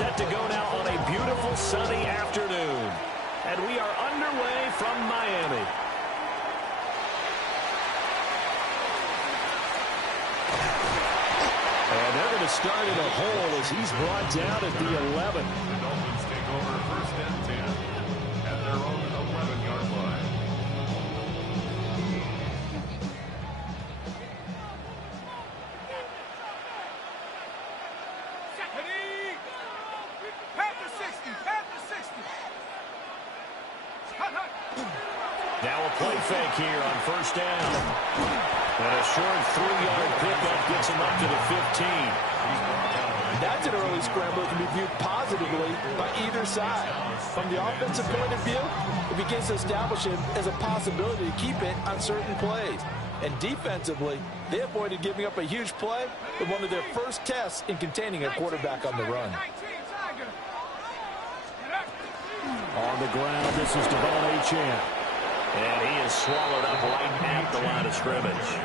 set to go now on a beautiful sunny afternoon. And we are underway from Miami. And they're going to start in a hole as he's brought down at the 11. The Dolphins take over 1st and 10 at their own 11-yard line. Now a play fake here on 1st down. And a short 3-yard pickup gets him up to the 15. That's an early scramble that can be viewed positively by either side. From the offensive point of view, it begins to establish it as a possibility to keep it on certain plays. And defensively, they avoided giving up a huge play with one of their first tests in containing a quarterback on the run. On the ground, this is Devon Achane. And he is swallowed up right at the line of scrimmage.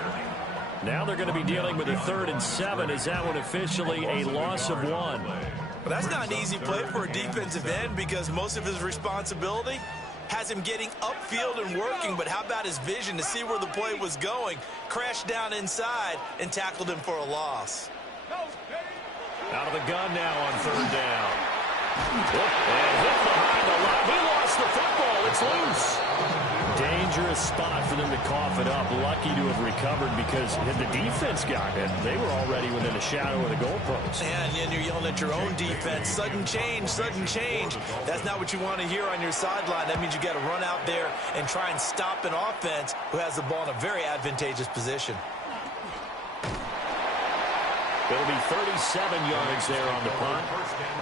Now they're going to be dealing with a 3rd and 7. Is that one officially a loss of 1? Well, that's not an easy play for a defensive end because most of his responsibility has him getting upfield and working. But how about his vision to see where the play was going? Crashed down inside and tackled him for a loss. Out of the gun now on 3rd down. And hit behind the line. He lost the football. It's loose. Dangerous spot for them to cough it up. Lucky to have recovered because had the defense got it, they were already within a shadow of the goalpost. And you're yelling at your own defense. Sudden change, sudden change. That's not what you want to hear on your sideline. That means you got to run out there and try and stop an offense who has the ball in a very advantageous position. It'll be 37 yards there on the punt.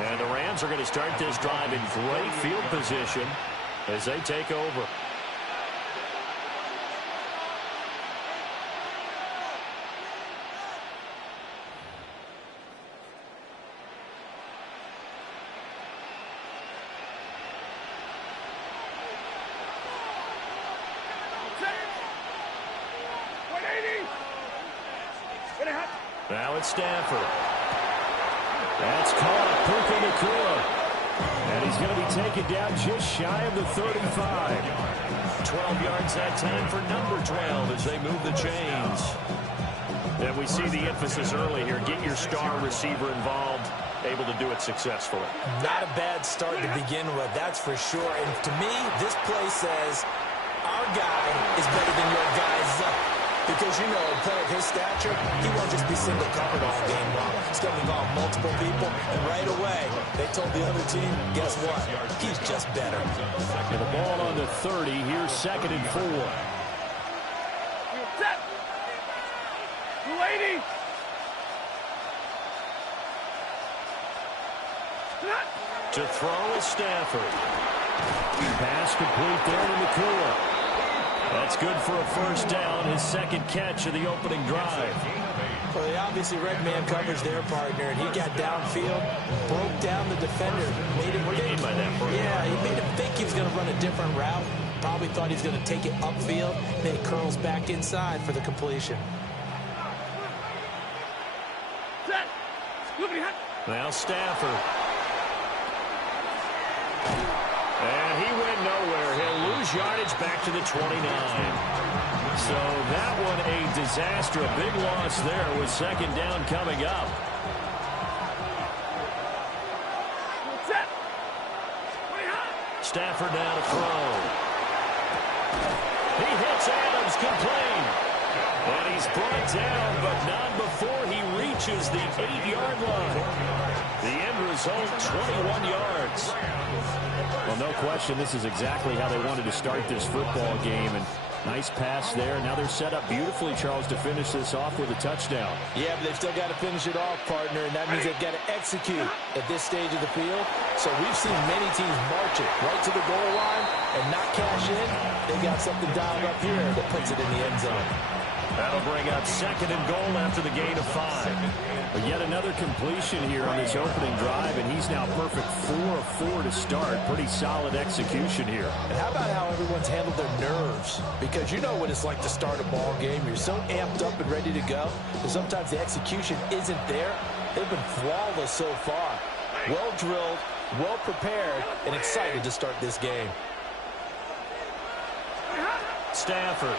And the Rams are going to start this drive in great field position as they take over. Now it's Stanford. That's caught. Puka Nacua. And he's going to be taken down just shy of the 35. 12 yards that time for number 12 as they move the chains. And we see the emphasis early here. Get your star receiver involved. Able to do it successfully. Not a bad start to begin with, that's for sure. And to me, this play says our guy is better than your guy's up. Because, you know, a player of his stature, he won't just be single covered all game long. It's going to involve multiple people, and right away, they told the other team, guess what? He's just better. And the ball on the 30, here's 2nd and 4. Set! 280! To throw is Stanford. Pass complete there to Nacua. That's good for a 1st down, his 2nd catch of the opening drive. Well, they obviously read man coverage their partner, and he got downfield, broke down the defender, made him think. Yeah, he made him think he was going to run a different route. Probably thought he was going to take it upfield, then he curls back inside for the completion. Now Stafford. And he went nowhere. He'll lose yardage back to the 29. So that one a disaster. A big loss there with 2nd down coming up. Stafford now to throw. He hits Adams complete. And he's brought down, but not before he reaches the 8-yard line. The end result, 21 yards. Well, no question, this is exactly how they wanted to start this football game. And nice pass there. Now they're set up beautifully, Charles, to finish this off with a touchdown. Yeah, but they've still got to finish it off, partner, and that means they've got to execute at this stage of the field. So we've seen many teams march it right to the goal line and not cash in. They got something dialed up here that puts it in the end zone. That'll bring up 2nd and goal after the gain of 5. But yet another completion here on this opening drive, and he's now perfect 4 of 4 to start. Pretty solid execution here. And how about how everyone's handled their nerves? Because you know what it's like to start a ball game. You're so amped up and ready to go, but sometimes the execution isn't there. They've been flawless so far. Well drilled, well prepared, and excited to start this game. Stafford.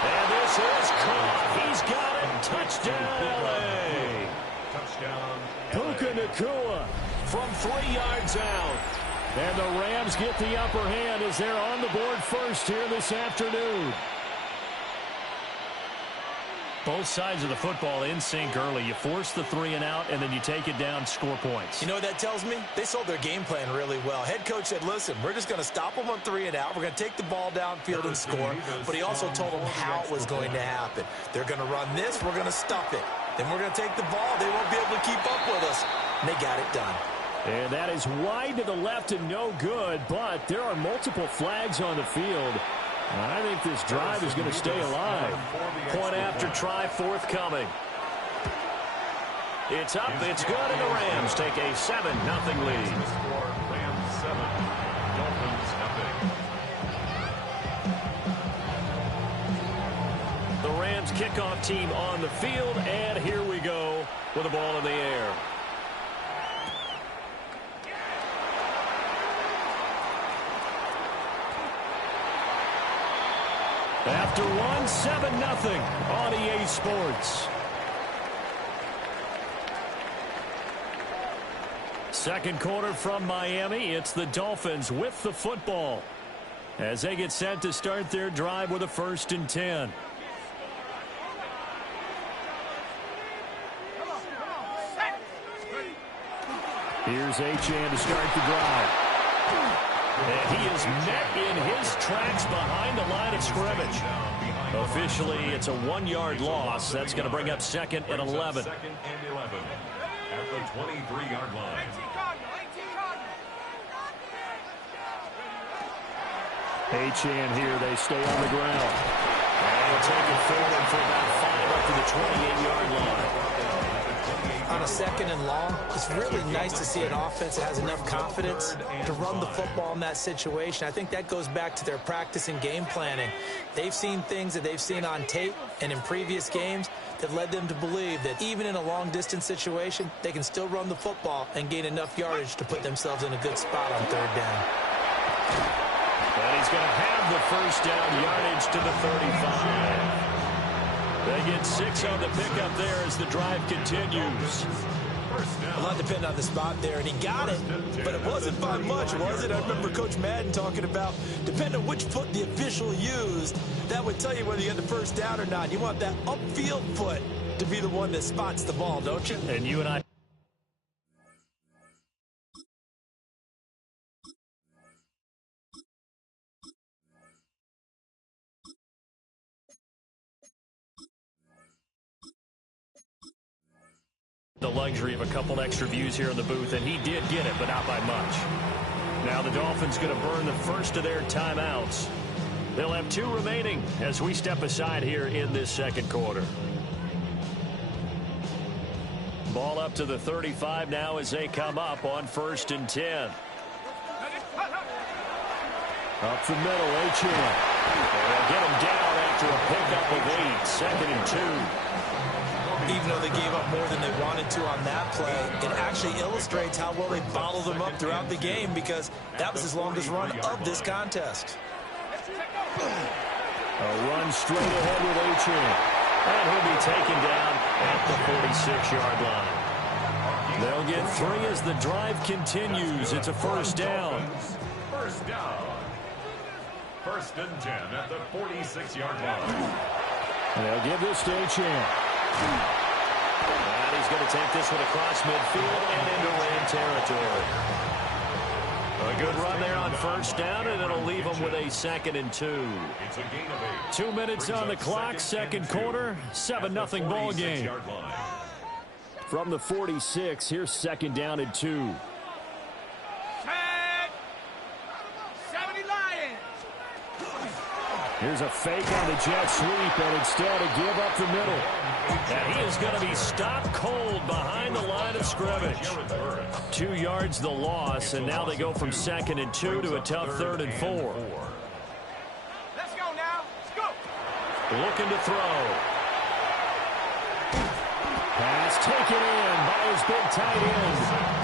And this is caught. He's got it. Touchdown, L.A. Touchdown. Puka Nacua from 3 yards out. And the Rams get the upper hand as they're on the board first here this afternoon. Both sides of the football in sync early. You force the 3 and out, and then you take it down, score points. You know what that tells me? They sold their game plan really well. Head coach said, listen, we're just going to stop them on 3 and out. We're going to take the ball downfield and score. But he also told them how it was going to happen. They're going to run this. We're going to stuff it. Then we're going to take the ball. They won't be able to keep up with us. And they got it done. And that is wide to the left and no good, but there are multiple flags on the field. I think this drive is going to stay alive. Point after try forthcoming. It's up, it's good, and the Rams take a 7-0 lead. Rams 7, Dolphins nothing. The Rams kickoff team on the field, and here we go with the ball in the air. After one, 7-0 on EA Sports. Second quarter from Miami. It's the Dolphins with the football as they get set to start their drive with a 1st and 10. Here's Achane to start the drive. And he is met in his tracks behind the line of scrimmage. Officially, it's a 1-yard loss. That's going to bring up 2nd and 11. 2nd and 11 at the 23-yard line. Achane here, they stay on the ground. And he'll take it forward for about 5 up to the 28-yard line. On a 2nd and long, it's really nice to see an offense that has enough confidence to run the football in that situation. I think that goes back to their practice and game planning. They've seen things that they've seen on tape and in previous games that led them to believe that even in a long-distance situation, they can still run the football and gain enough yardage to put themselves in a good spot on 3rd down. And he's going to have the 1st down yardage to the 35. They get 6 on the pickup there as the drive continues. A lot depended on the spot there, and he got it, but it wasn't by much, was it? I remember Coach Madden talking about, depending on which foot the official used, that would tell you whether you had the 1st down or not. You want that upfield foot to be the one that spots the ball, don't you? And you and I. The luxury of a couple extra views here in the booth, and he did get it, but not by much. Now the Dolphins going to burn the first of their timeouts. They'll have 2 remaining as we step aside here in this 2nd quarter. Ball up to the 35 now as they come up on 1st and 10. Up the middle, Achane. They'll get him down after a pickup of 8, 2nd and 2. Even though they gave up more than they wanted to on that play, it actually illustrates how well they bottled them up throughout the game because that was his longest run of this contest. A run straight ahead with Achane. And he'll be taken down at the 46-yard line. They'll get 3 as the drive continues. It's a 1st down. 1st down. 1st and 10 at the 46-yard line. And they'll give this to Achane. And he's going to take this one across midfield and into Ram territory. A good run there on 1st down, and it'll leave them with a 2nd and 2. It's a gain of 8. 2 minutes on the clock, 2nd quarter, 7-0 ball game. From the 46, here's 2nd down and 2. Here's a fake on the jet sweep, and instead a give up the middle. And he is going to be stopped cold behind the line of scrimmage. 2 yards the loss, and now they go from 2nd and 2 to a tough 3rd and 4. Let's go now. Let's go. Looking to throw. Pass taken in by his big tight end.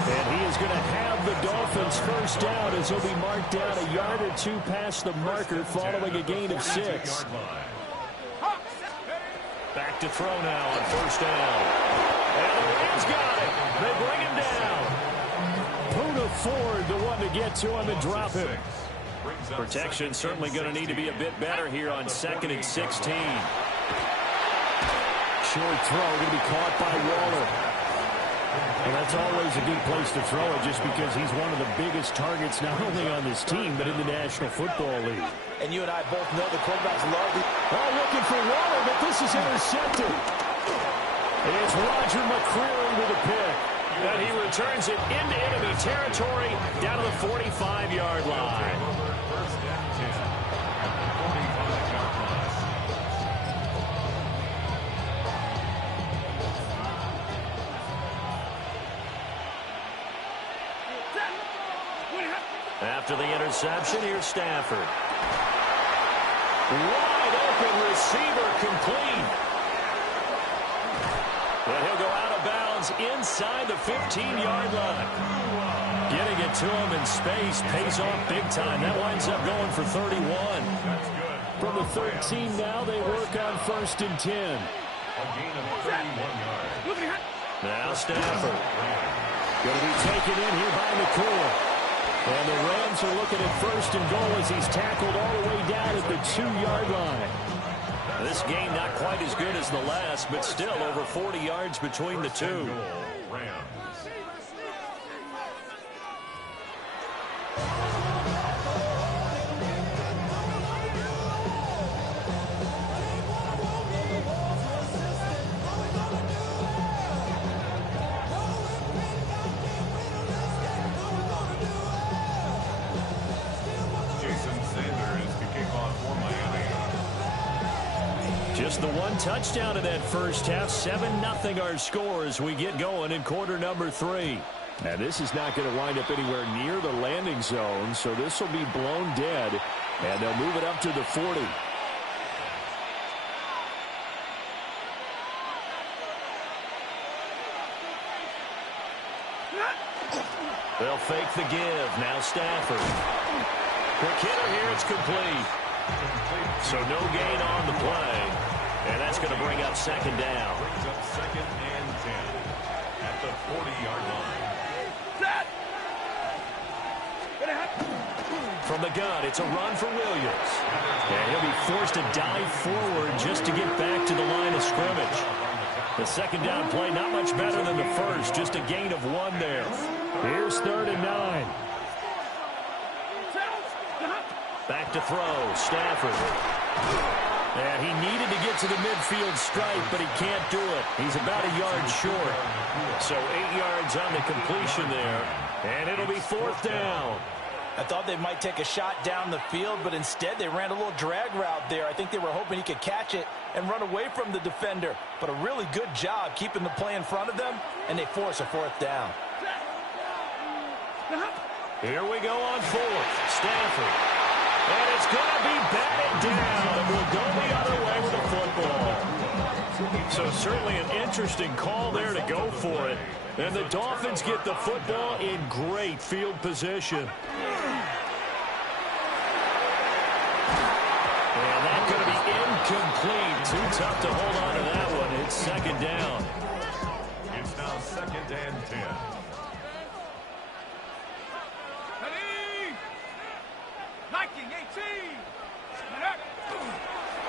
And he is going to have the Dolphins first down as he'll be marked down a yard or two past the marker following a gain of 6. Back to throw now on first down. And the Rams got it. They bring him down. Poona Ford, the one to get to him and drop him. Protection certainly going to need to be a bit better here on 2nd and 16. Short throw going to be caught by Waller. And that's always a good place to throw it just because he's one of the biggest targets not only on this team but in the National Football League. And you and I both know the quarterbacks love the... Oh, looking for Waller, but this is intercepted. It's Roger McCreary with a pick. And he returns it into enemy territory down to the 45-yard line. First down 10 at the 45-yard line. After the interception, here's Stafford. Wide open receiver complete. But he'll go out of bounds inside the 15-yard line. Getting it to him in space pays off big time. That winds up going for 31. From the 13 now, they work on 1st and 10. A gain of 31 yards. Now Stafford. Going to be taken in here by McCoy. And the Rams are looking at 1st and goal as he's tackled all the way down at the 2-yard line. This game not quite as good as the last, but still over 40 yards between the two. Rams. Just the one touchdown in that first half. 7-0 our score as we get going in quarter number 3. Now this is not going to wind up anywhere near the landing zone, so this will be blown dead, and they'll move it up to the 40. They'll fake the give. Now Stafford. Quick hitter here. It's complete. So no gain on the play. And that's going to bring up 2nd down. Brings up 2nd and 10 at the 40-yard line. From the gun, it's a run for Williams. And he'll be forced to dive forward just to get back to the line of scrimmage. The 2nd down play, not much better than the first. Just a gain of 1 there. Here's 3rd and 9. Back to throw, Stafford. And he needed to get to the midfield stripe, but he can't do it. He's about a yard short. So 8 yards on the completion there. And it'll be 4th down. I thought they might take a shot down the field, but instead they ran a little drag route there. I think they were hoping he could catch it and run away from the defender. But a really good job keeping the play in front of them, and they force a 4th down. Here we go on 4th. Stafford. And it's going to be batted down, and we'll go the other way with the football. So certainly an interesting call there to go for it. And the Dolphins get the football in great field position. And that's going to be incomplete. Too tough to hold on to that one. It's 2nd down. It's now 2nd and 10.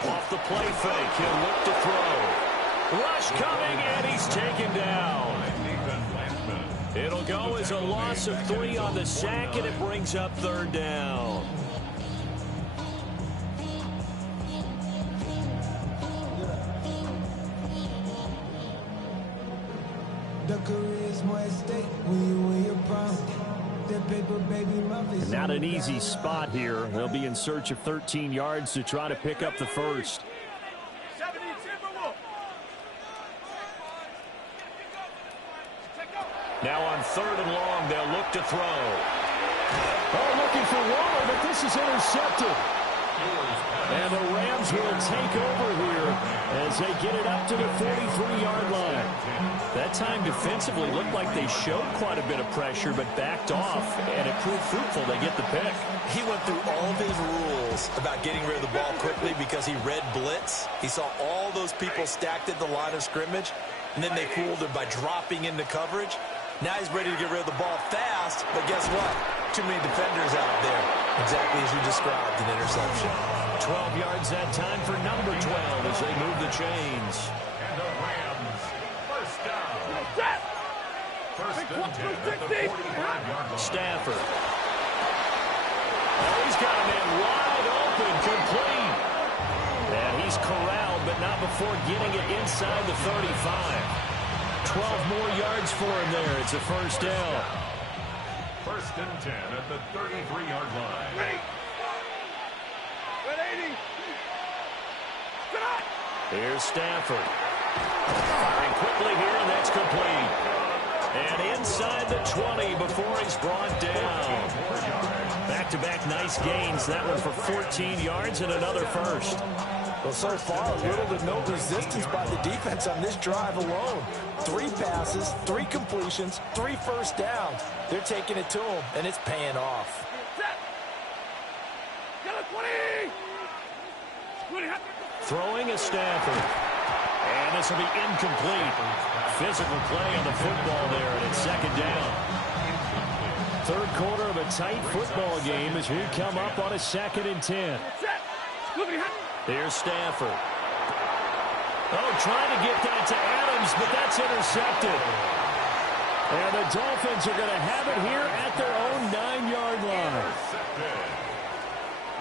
Off the play fake, he'll look to throw. Rush coming, and he's taken down. It'll go as a loss of 3 on the sack, and it brings up 3rd down. Not an easy spot here. They'll be in search of 13 yards to try to pick up the first. Now on 3rd and long, they'll look to throw. Oh, looking for Waller, but this is intercepted. And the Rams will take over here as they get it up to the 43-yard line. That time defensively, looked like they showed quite a bit of pressure, but backed off, and it proved fruitful. They get the pick. He went through all of his rules about getting rid of the ball quickly because he read blitz. He saw all those people stacked at the line of scrimmage, and then they fooled him by dropping into coverage. Now he's ready to get rid of the ball fast, but guess what? Too many defenders out there. Exactly as you described, an interception. 12 yards that time for number 12 as they move the chains. And the Rams, first down. First and 10 at the 45-yard line. Stafford. Oh, he's got a man wide open, complete. And he's corralled, but not before getting it inside the 35. 12 more yards for him there. It's a first down. First and 10 at the 33-yard line. Ready. 180. Here's Stafford. Firing quickly here, and that's complete. And inside the 20 before he's brought down. Back-to-back nice gains. That one for 14 yards and another first. Well, so far, little to no resistance by the defense on this drive alone. 3 passes, 3 completions, 3 first downs. They're taking it to him, and it's paying off. Throwing is Stafford. And this will be incomplete. Physical play on the football there, and it's second down. Third quarter of a tight football game as we come up on a 2nd and 10. Here's Stafford. Oh, trying to get that to Adams, but that's intercepted. And the Dolphins are going to have it here at their own 9-yard line.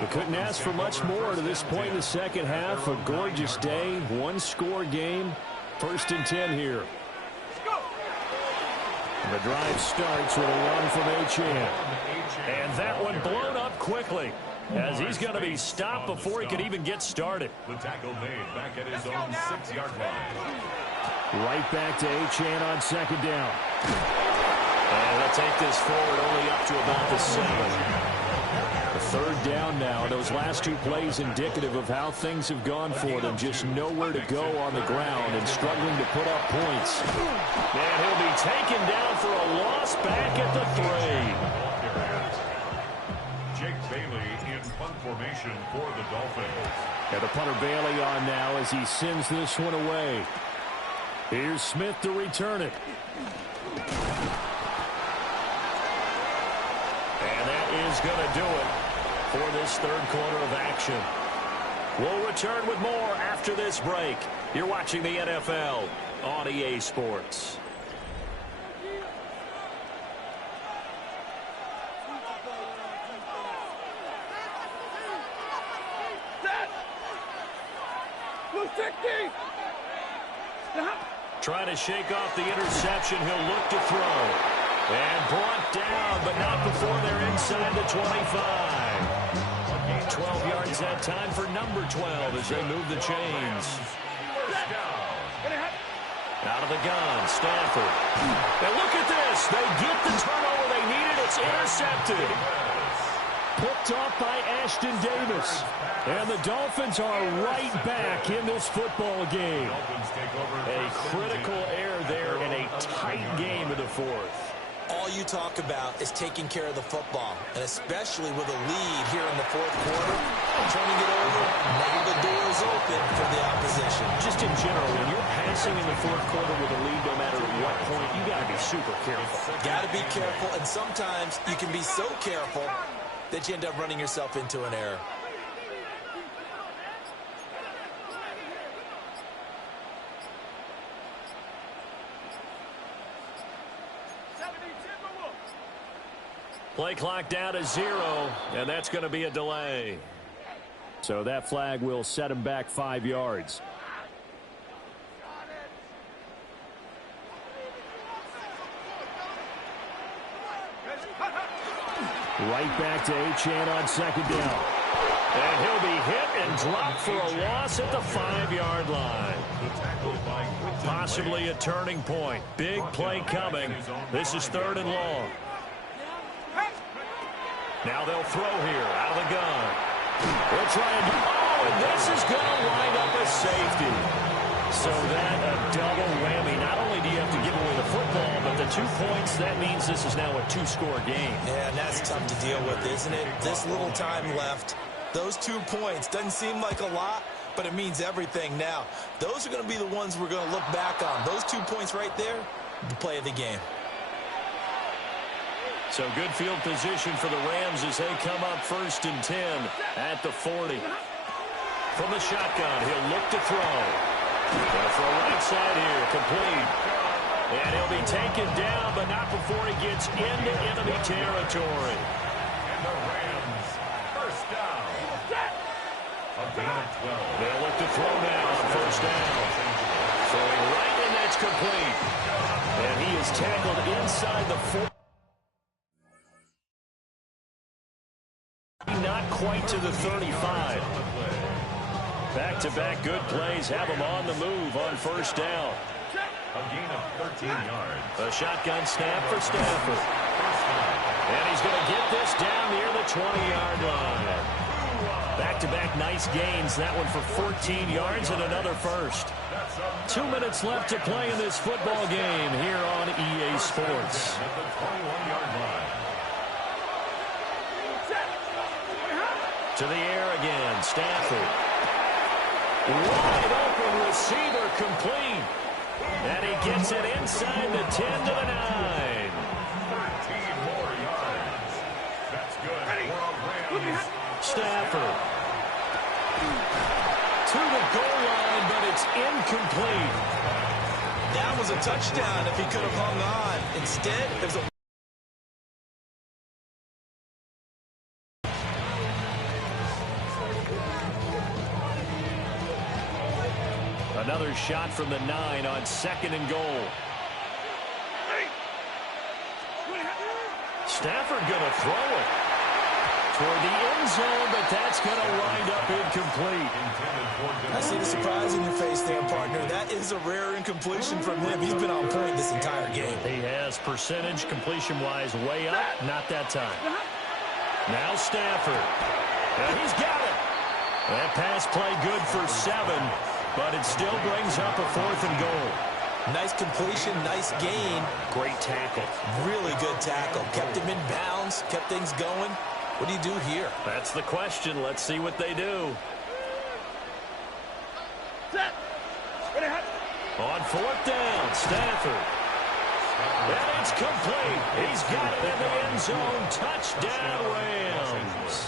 We couldn't ask for much more to this point in the second half. A gorgeous day, 1-score game. First and 10 here. The drive starts with a run from Achane. And that one blown up quickly, as he's going to be stopped before he could even get started. The tackle made back at his own 6-yard line. Right back to Achane on second down. And they'll take this forward only up to about the same. The third down now. Those last 2 plays indicative of how things have gone for them. Just nowhere to go on the ground and struggling to put up points. And he'll be taken down for a loss back at the 3. Jake Bailey in punt formation for the Dolphins. And the punter Bailey on now as he sends this one away. Here's Smith to return it. And that is going to do it for this third quarter of action. We'll return with more after this break. You're watching the NFL on EA Sports. Trying to shake off the interception. He'll look to throw. And brought down, but not before they're inside the 25. 12 yards that time for number 12 as they move the chains. Out of the gun, Stafford. And look at this. They get the turnover they needed. It's intercepted. Picked off by Ashton Davis. And the Dolphins are right back in this football game. A critical error there in a tight game in the fourth. All you talk about is taking care of the football, and especially with a lead here in the fourth quarter, turning it over, now the door's open for the opposition. Just in general, when you're passing in the fourth quarter with a lead, no matter at what point, you got to be super careful. Got to be careful, and sometimes you can be so careful that you end up running yourself into an error. Play clock down to 0, and that's going to be a delay. So that flag will set him back 5 yards. Right back to Achane on second down. And he'll be hit and dropped for a loss at the 5-yard line. Possibly a turning point. Big play coming. This is 3rd and long. Now they'll throw here out of the gun. They'll try and and this is going to wind up a safety. So that a double whammy. Not only do you have to give away 2 points. That means this is now a 2-score game. Yeah, and that's tough to deal with, isn't it? This little time left. Those 2 points doesn't seem like a lot, but it means everything now. Those are going to be the ones we're going to look back on. Those 2 points right there, the play of the game. So good field position for the Rams as they come up 1st and 10 at the 40. From the shotgun, he'll look to throw. Gonna throw right side here, complete. And he'll be taken down, but not before he gets into enemy territory. And the Rams, first down. A gain of 12. They'll look to throw now on 1st down. Throwing right, and that's complete. And he is tackled inside the 40. Not quite to the 35. Back-to-back good plays have him on the move on 1st down. A gain of 13 yards. A shotgun snap for Stafford. And he's going to get this down near the 20-yard line. Back-to-back nice gains. That one for 14 yards and another first. 2 minutes left to play in this football game here on EA Sports. At the 21-yard line. To the air again, Stafford. Wide open receiver, complete. And he gets it inside the 10 to the 9. 13 more yards. That's good. For a Rams. Stafford. To the goal line, but it's incomplete. That was a touchdown if he could have hung on. Instead, there's a Another shot from the 9 on 2nd and goal. Stafford going to throw it toward the end zone, but that's going to wind up incomplete. I see the surprise in your face there, partner. That is a rare incompletion from him. He's been on point this entire game. He has percentage completion-wise way up, not that time. Now Stafford. And he's got it. That pass play good for 7. But it still brings up a 4th and goal. Nice completion, nice gain. Great tackle. Really good tackle. Kept him in bounds, kept things going. What do you do here? That's the question. Let's see what they do. On 4th down, Stafford. And it's complete. He's got it in the end zone. Touchdown, Rams.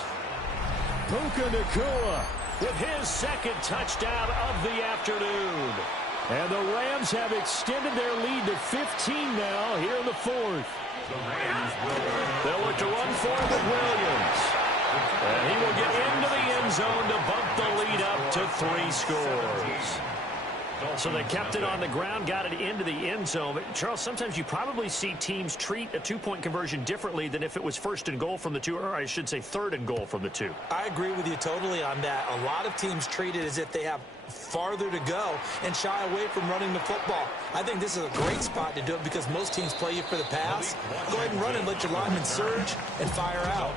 Puka Nacua with his 2nd touchdown of the afternoon. And the Rams have extended their lead to 15 now here in the 4th. They'll look to run for it with Williams. And he will get into the end zone to bump the lead up to 3 scores. So they kept it on the ground, got it into the end zone. But Charles, sometimes you probably see teams treat a 2-point conversion differently than if it was 1st and goal from the 2, or I should say 3rd and goal from the 2. I agree with you totally on that. A lot of teams treat it as if they have farther to go and shy away from running the football. I think this is a great spot to do it because most teams play you for the pass. Go ahead and run and let your linemen surge and fire out.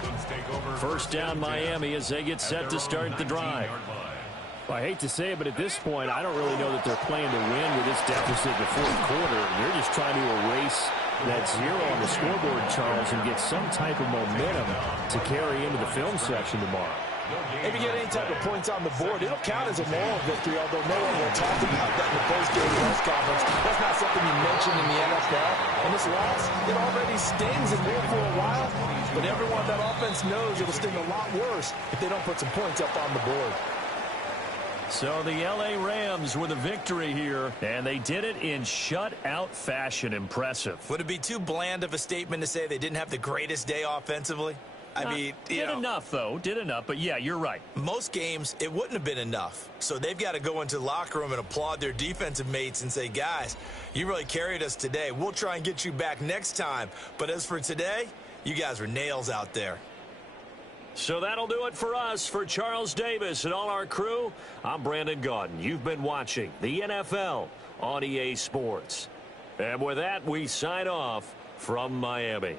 1st down Miami as they get set to start the drive. Well, I hate to say it, but at this point, I don't really know that they're playing to win with this deficit in the 4th quarter. They're just trying to erase that 0 on the scoreboard, Charles, and get some type of momentum to carry into the film section tomorrow. If you get any type of points on the board, it'll count as a moral victory, although no one will talk about that in the post-game press conference. That's not something you mention in the NFL. And this loss, it already stings and will for a while, but everyone that offense knows it'll sting a lot worse if they don't put some points up on the board. So the L.A. Rams with a victory here, and they did it in shutout fashion. Impressive. Would it be too bland of a statement to say they didn't have the greatest day offensively? I mean, did enough, though. Did enough, but yeah, you're right. Most games, it wouldn't have been enough. So they've got to go into the locker room and applaud their defensive mates and say, guys, you really carried us today. We'll try and get you back next time. But as for today, you guys were nails out there. So that'll do it for us. For Charles Davis and all our crew, I'm Brandon Gaudin. You've been watching the NFL on EA Sports. And with that, we sign off from Miami.